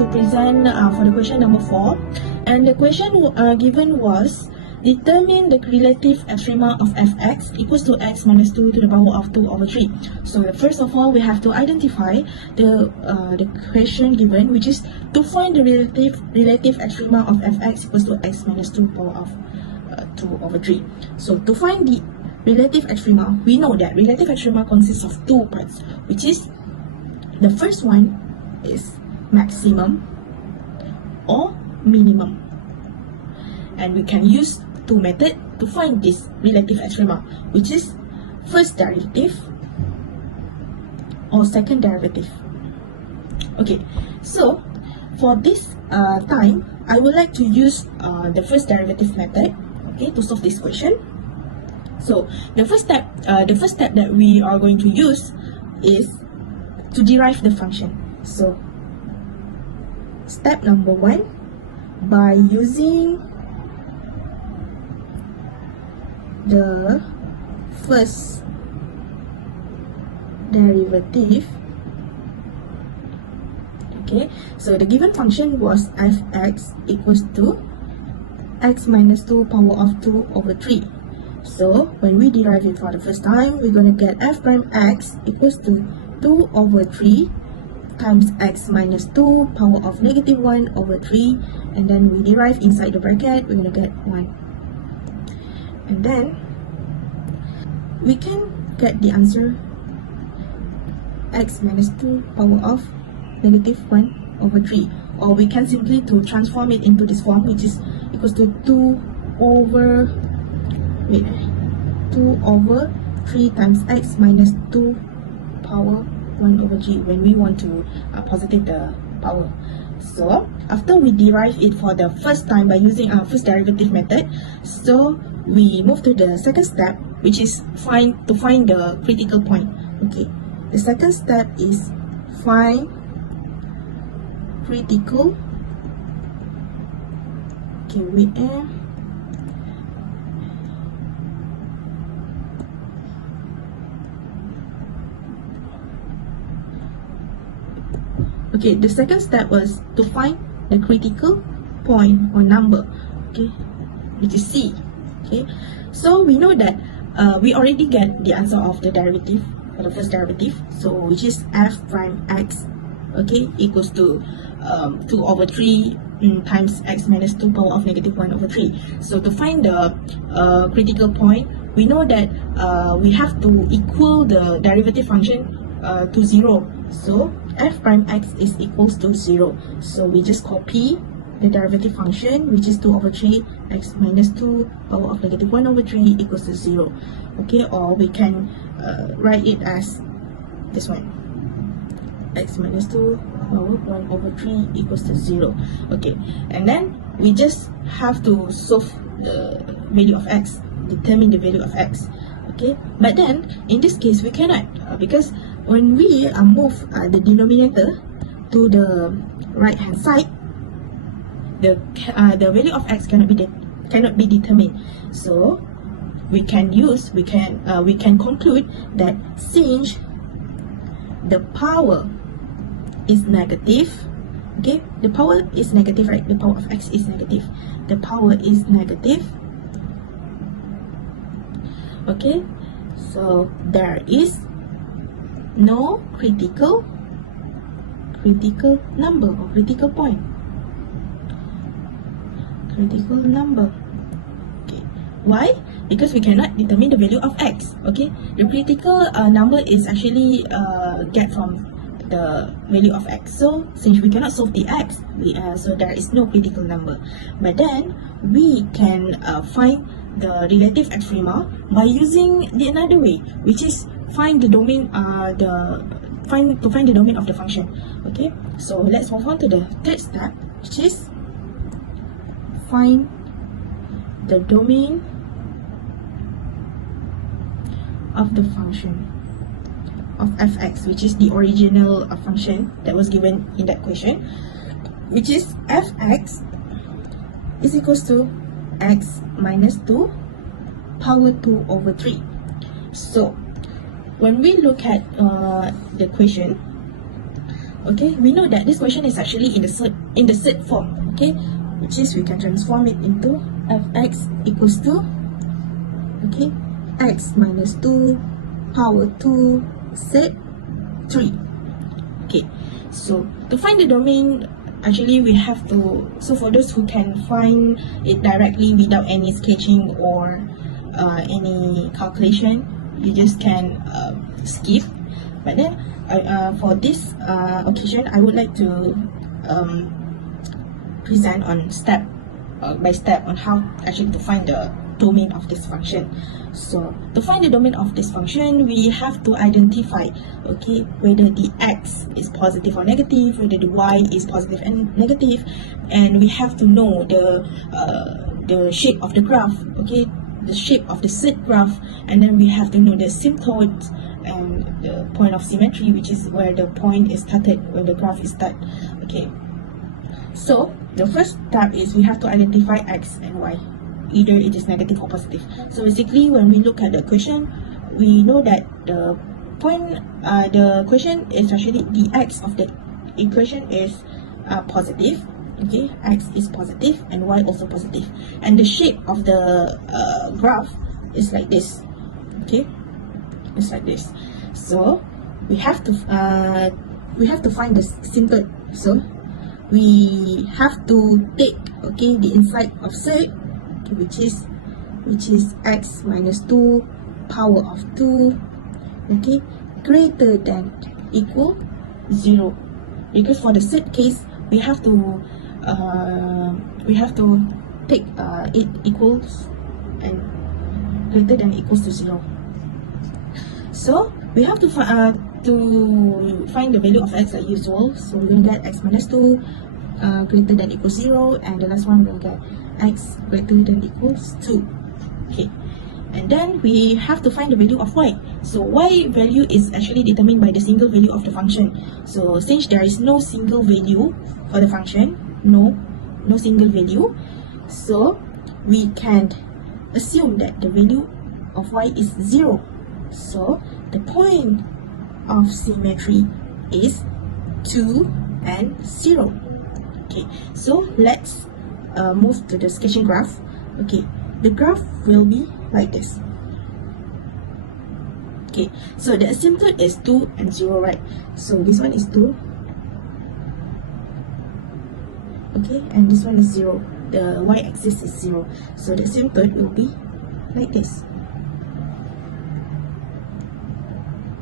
to present for the question number 4, and the question given was, determine the relative extrema of fx equals to x minus 2 to the power of 2 over 3. So first of all, we have to identify the question given, which is to find the relative extrema of fx equals to x minus 2 power of 2 over 3. So to find the relative extrema, we know that relative extrema consists of two parts, which is the first one is maximum or minimum, and we can use two methods to find this relative extrema, which is first derivative or second derivative. Okay, so for this time, I would like to use the first derivative method, okay, to solve this question. So the first step that we are going to use is to derive the function. So step number 1, by using the first derivative, okay, so the given function was fx equals to x minus 2 power of 2 over 3. So when we derive it for the first time, we're going to get f prime x equals to 2 over 3 times x minus 2 power of negative 1 over 3, and then we derive inside the bracket, we're going to get 1. And then we can get the answer x minus 2 power of negative 1 over 3, or we can simply to transform it into this form, which is equals to 2 over 3 times x minus 2 power 1 over 3 when we want to positive the power. So after we derive it for the first time by using our first derivative method, so we move to the second step, which is find the critical point. Okay, the second step is find critical. Okay, okay, the second step was to find the critical point or number, okay, which is C. Okay, so we know that we already get the answer of the derivative for the first derivative, so which is f prime x, okay, equals to 2 over 3 times x minus 2 power of negative 1 over 3. So to find the critical point, we know that we have to equal the derivative function to 0. So f prime x is equals to 0. So we just copy the derivative function, which is 2 over 3 x minus 2 power of negative 1 over 3 equals to 0. Okay, or we can write it as this one, x minus 2 power 1 over 3 equals to 0. Okay, and then we just have to solve the value of x, determine the value of x. Okay, but then in this case we cannot, because when we move the denominator to the right hand side, the value of x cannot be determined. So we can conclude that since the power is negative, okay, the power is negative, right? The power of x is negative. The power is negative. Okay, so there is no critical number or critical point. Critical number. Okay, why? Because we cannot determine the value of x. Okay, the critical number is actually get from the value of x. So since we cannot solve the x, so there is no critical number. But then we can find the relative extrema by using another way, which is find the domain find the domain of the function. Okay, so let's move on to the third step, which is find the domain of the function of fx, which is the original function that was given in that question, which is fx is equals to x minus 2 power 2 over 3. So when we look at the question, Okay, we know that this question is actually in the set form, okay, which is we can transform it into fx equals to, okay, x minus 2 power 2 set 3. Okay, so to find the domain, actually we have to, so for those who can find it directly without any sketching or any calculation, you just can skip. But then for this occasion, I would like to present on step by step on how actually to find the domain of this function. So to find the domain of this function, we have to identify, okay, whether the x is positive or negative, whether the y is positive and negative, and we have to know the shape of the graph, okay, the shape of the set graph, and then we have to know the asymptote and the point of symmetry, which is where the point is started when the graph is started. Okay, so the first step is we have to identify x and y, either it is negative or positive. So basically, when we look at the question, we know that the question is actually the x of the equation is positive. Okay, x is positive and y also positive, and the shape of the graph is like this. Okay, it's like this. So we have to find the asymptote. So we have to take, okay, the inside of set, okay, which is x minus 2 power of 2, okay, greater than equal 0, because for the set case we have to take it equals and greater than equals to 0. So we have to find the value of x like usual. So we're going to get x minus 2 greater than equals 0, and the last one we'll get x greater than equals 2. Okay, and then we have to find the value of y. So y value is actually determined by the single value of the function. So since there is no single value for the function, no single value, so we can assume that the value of y is 0. So the point of symmetry is 2 and 0. Okay, so let's move to the sketching graph. Okay, the graph will be like this. Okay, so the asymptote is 2 and 0, right? So this one is 2. Okay, and this one is 0. The y-axis is 0. So the asymptote will be like this.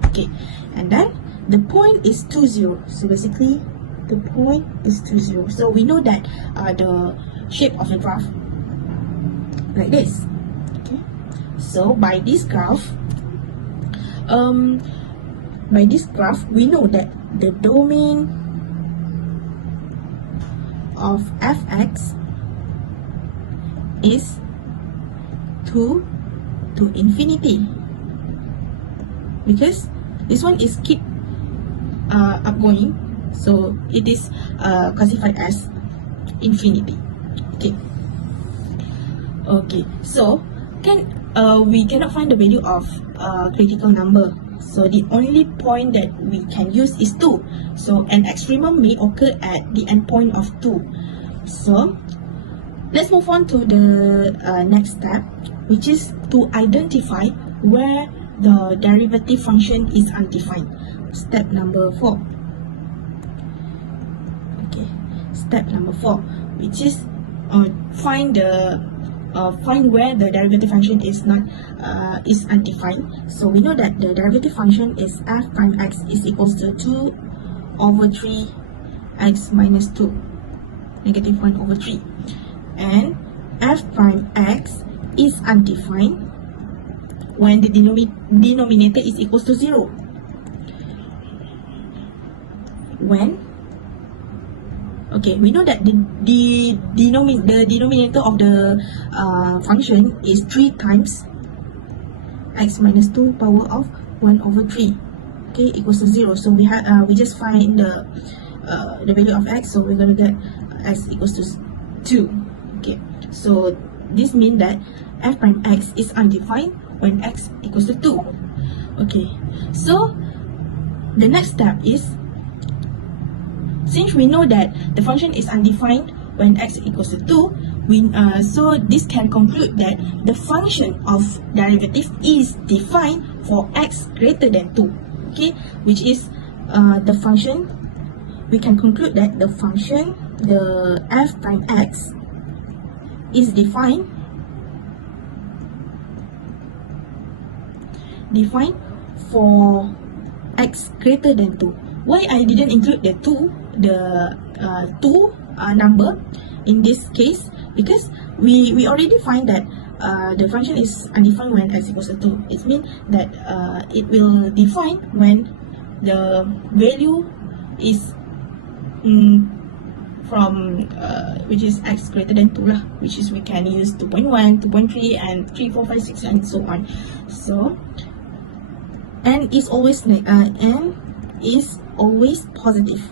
Okay, and then the point is 2, 0. So basically, the point is 2, 0. So we know that the shape of the graph like this. Okay, so by this graph, we know that the domain of fx is 2 to infinity, because this one is keep upgoing, so it is classified as infinity. Okay, so we cannot find the value of critical number, so the only point that we can use is 2. So an extremum may occur at the endpoint of 2. So let's move on to the next step, which is to identify where the derivative function is undefined. Step number 4. Okay, step number 4, which is find where the derivative function is undefined. So we know that the derivative function is f prime x is equals to 2 over 3 x minus 2, negative 1 over 3, and f prime x is undefined when the denominator is equals to 0. When, okay, we know that the denominator of the function is 3 times x minus 2 power of 1 over 3, okay, equals to 0. So we just find the value of x, so we're going to get x equals to 2. Okay, so this means that f prime x is undefined when x equals to 2. Okay, so the next step is since we know that the function is undefined when x equals to 2, so this can conclude that the function of derivative is defined for x greater than 2. Okay, which is the function, we can conclude that the function, the f times x, is defined for x greater than 2. Why I didn't include the 2, number in this case? Because we already find that the function is undefined when x equals to 2. It means that it will define when the value is from which is x greater than 2 lah, which is we can use 2.1, 2.3 and 3, 4, 5, 6 and so on. So n is always positive.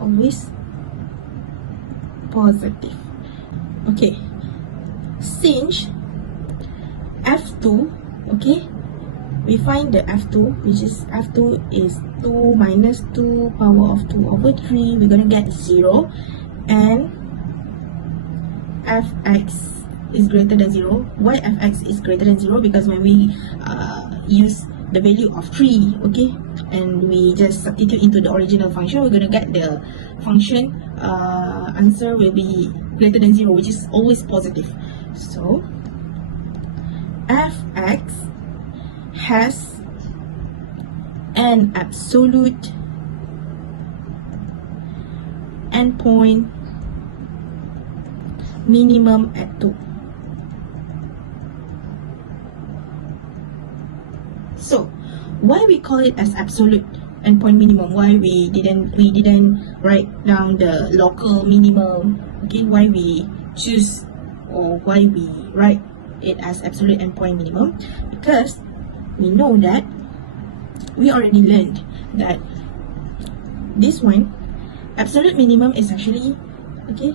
Always positive. Okay, since f2, okay, we find the f2, which is f2 is 2 minus 2 power of 2 over 3, we're gonna get 0, and fx is greater than 0. Why fx is greater than 0? Because when we use the value of 3, okay, and we just substitute into the original function, we're gonna get the function answer will be greater than 0, which is always positive. So fx has an absolute endpoint minimum at 2. So why we call it as absolute endpoint minimum? Why we didn't write down the local minimum? Okay, why we choose, or why we write it as absolute endpoint minimum? Because we know that we already learned that this one, absolute minimum is actually, okay,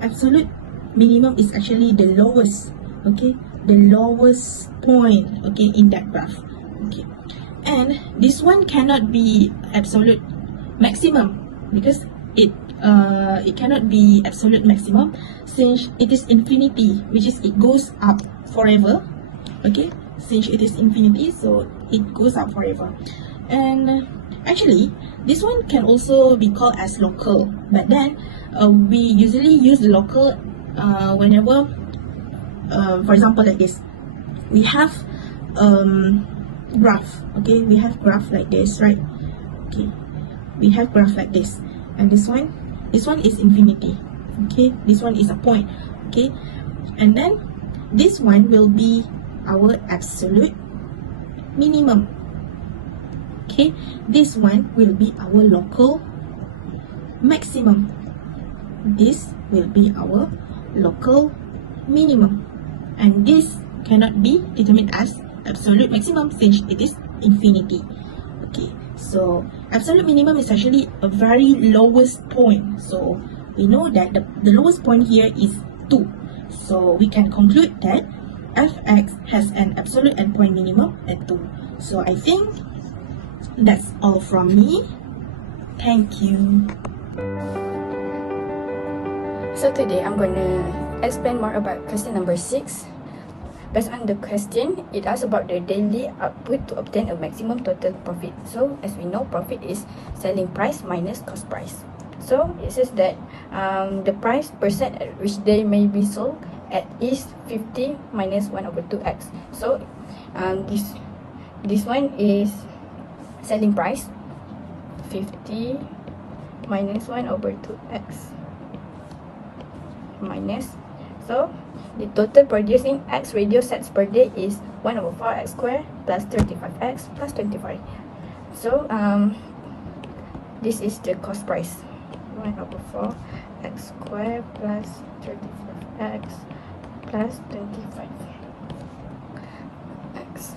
absolute minimum is actually the lowest, okay, the lowest point, okay, in that graph. Okay, and this one cannot be absolute maximum because it cannot be absolute maximum since it is infinity, which is it goes up forever. Okay, since it is infinity, so it goes up forever. And actually this one can also be called as local, but then we usually use local whenever for example like this, we have graph, okay, we have graph like this, right? Okay, we have graph like this, and this one is infinity, okay, this one is a point, okay, and then this one will be our absolute minimum, okay, this one will be our local maximum, this will be our local minimum, and this cannot be determined as absolute maximum since it is infinity. Okay, so absolute minimum is actually a very lowest point, so we know that the lowest point here is 2, so we can conclude that fx has an absolute endpoint minimum at 2. So I think that's all from me. Thank you. So today I'm gonna explain more about question number 6. Based on the question, it asks about the daily output to obtain a maximum total profit. So as we know, profit is selling price minus cost price. So it says that the price per set at which they may be sold at is 50 minus 1 over 2x. So this one is selling price, 50 minus 1 over 2x minus, so the total producing x radio sets per day is 1 over 4x squared plus 35x plus 25. So this is the cost price, 1 over 4x squared plus 35x plus 25x.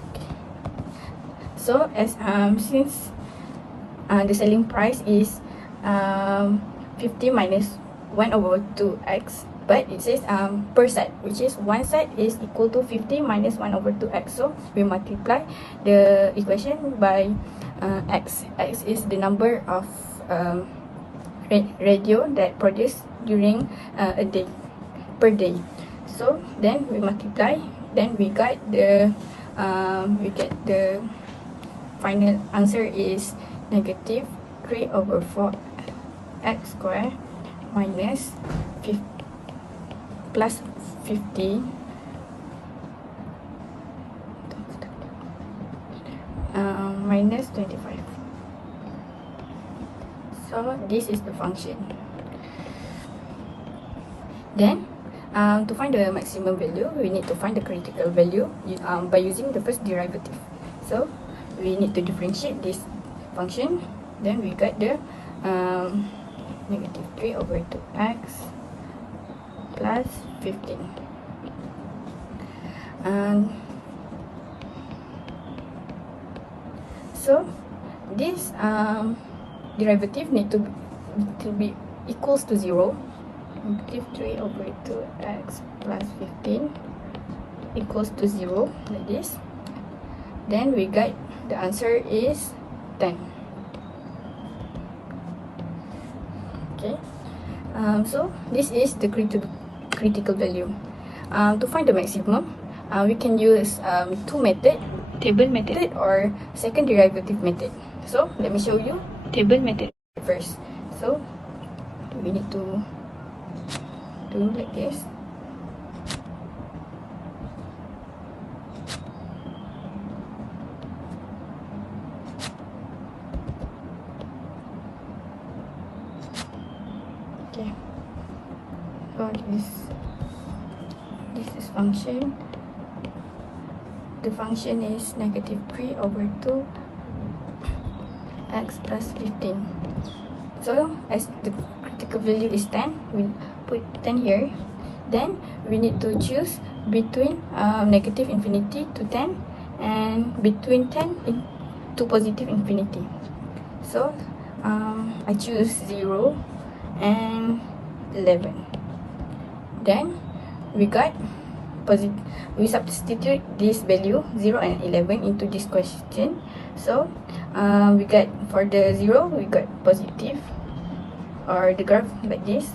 Okay. So as since the selling price is 50 minus 1 over 2x, but it says per set, which is one set is equal to 50 minus 1 over 2x. So we multiply the equation by X. X is the number of radio that produced during a day, per day. So then we multiply, then we get the final answer is negative 3/4 x squared minus plus 50 minus 25. So this is the function. Then to find the maximum value, we need to find the critical value by using the first derivative. So we need to differentiate this function. Then we get the negative 3/2x plus 15. So this derivative need to be equals to 0. Negative 3/2x plus 15 equals to 0, like this. Then we get the answer is 10. Okay, so this is the critical value. To find the maximum, we can use two methods, table method or second derivative method. So let me show you table method first. So we need to do like this. Okay, so this is function. The function is negative 3/2 x plus 15. So as the critical value is 10, we'll put 10 here. Then we need to choose between negative infinity to 10 and between 10 to positive infinity. So I choose 0 and 11. Then we got we substitute this value 0 and 11 into this question. So we got, for the 0 we got positive, or the graph like this,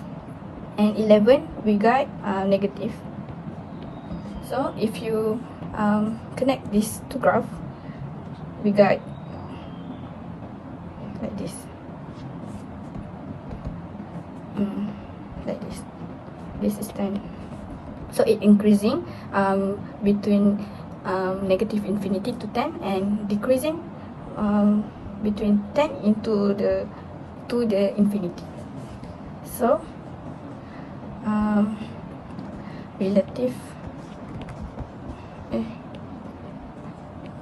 and 11 we got negative. So if you connect these two graphs, we got like this, like this. This is 10. So it increasing between negative infinity to 10 and decreasing between 10 into the infinity. So relative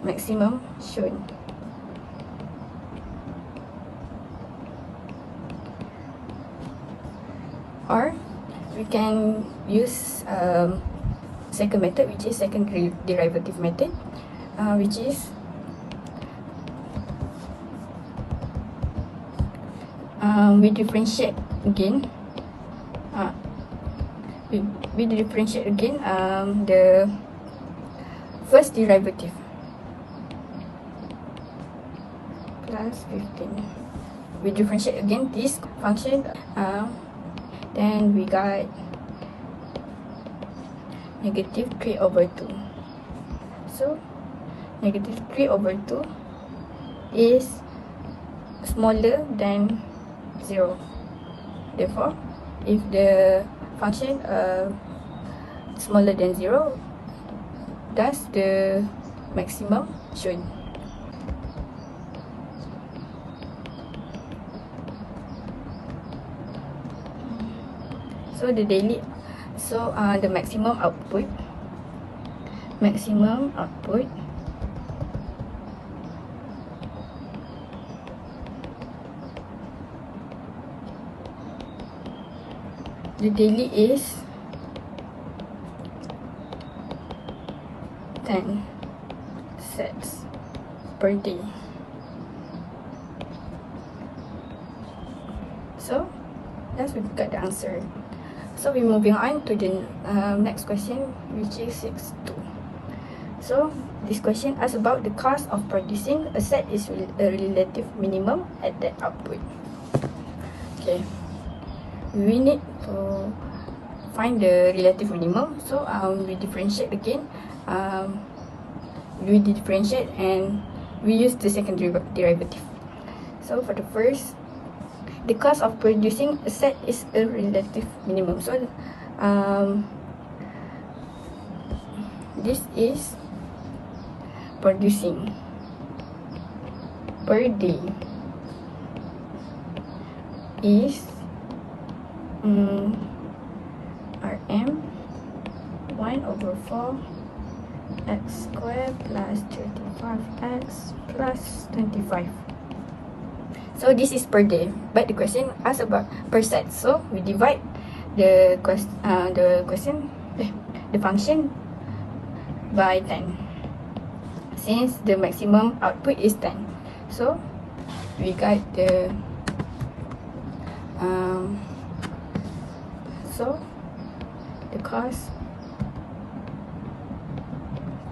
maximum shown. Or we can use second method, which is second derivative method, which is we differentiate again. We differentiate again the first derivative plus 15. We differentiate again this function. Then we got negative 3/2. So negative 3/2 is smaller than 0. Therefore, if the function smaller than 0, that's the maximum shown. So the maximum output the daily is 10 sets per day. So that's we got the answer. So we're moving on to the next question, which is 6.2. So this question asks about the cost of producing a set is a relative minimum at that output. Okay, we need to find the relative minimum. So we differentiate again. We differentiate and we use the second derivative. So for the first, the cost of producing a set is a relative minimum. So this is producing per day is RM 1/4 x squared plus 35x plus 25. So this is per day, but the question asks about per set. So we divide the function by 10, since the maximum output is 10. So we got the so the cost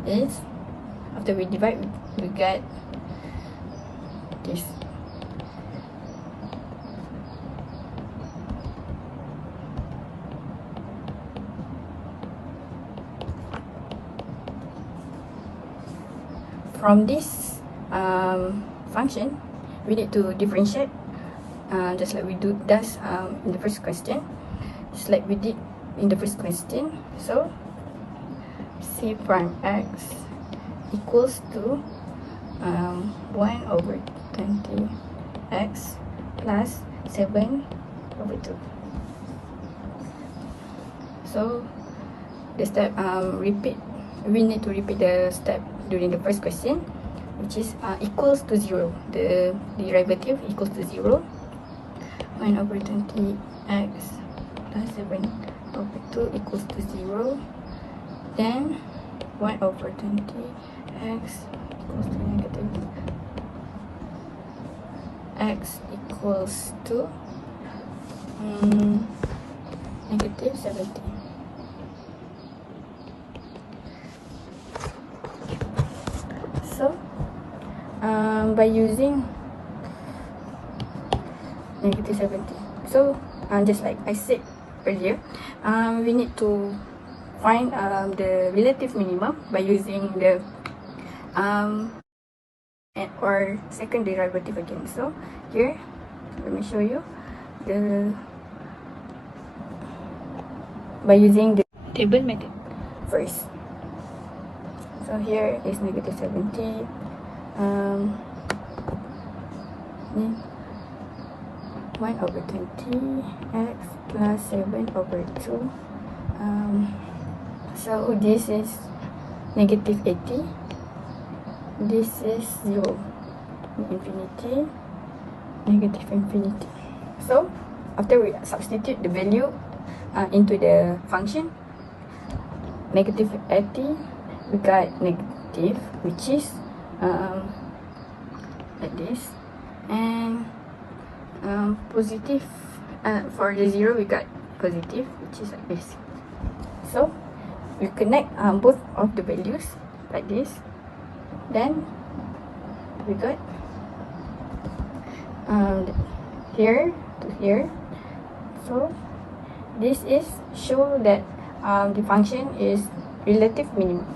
is, after we divide, we get this. From this function, we need to differentiate, just like we do in the first question, just like we did in the first question. So c prime x equals to 1/20x plus 7/2. So the step we need to repeat the step during the first question, which is equals to 0. The derivative equals to 0. 1/20x plus 7/2 equals to 0. Then 1/20x equals to negative x equals to negative 70. So by using negative 70, so just like I said earlier, we need to find the relative minimum by using the or second derivative again. So here, let me show you by using the table method first. So here is negative 70. 1/20x plus 7/2. So this is negative 80. This is 0, infinity, negative infinity. So after we substitute the value into the function, negative 80, we got negative, which is like this, and positive, for the 0 we got positive, which is like this. So we connect both of the values like this, then we got here to here. So this is show that the function is relative minimum.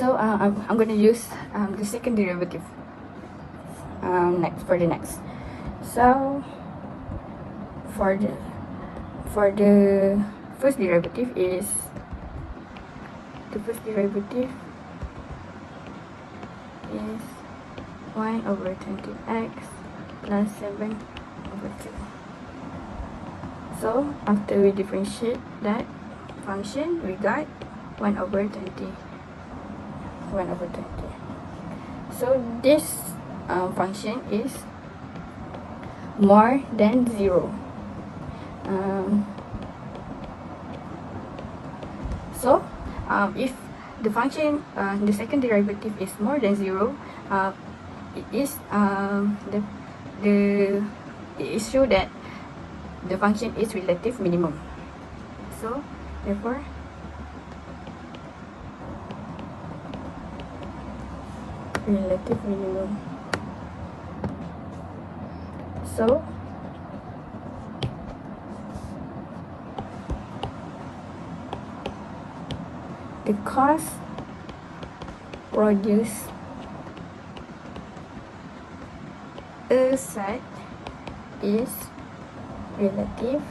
So I'm going to use the second derivative next. So for the first derivative is 1/20x plus 7/2. So after we differentiate that function, we got 1/20. So this function is more than 0. So if the function, the second derivative is more than 0, it is it is show that the function is relative minimum. So therefore relative minimum. So the cost produced a set is relative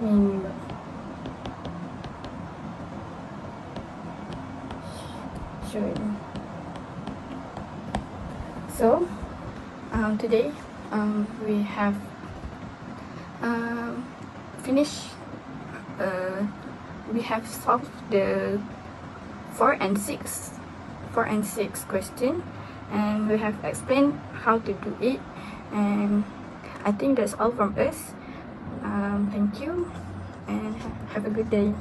minimum. So today we have finished. We have solved the 4 and 6 question, and we have explained how to do it, and I think that's all from us. Thank you and have a good day.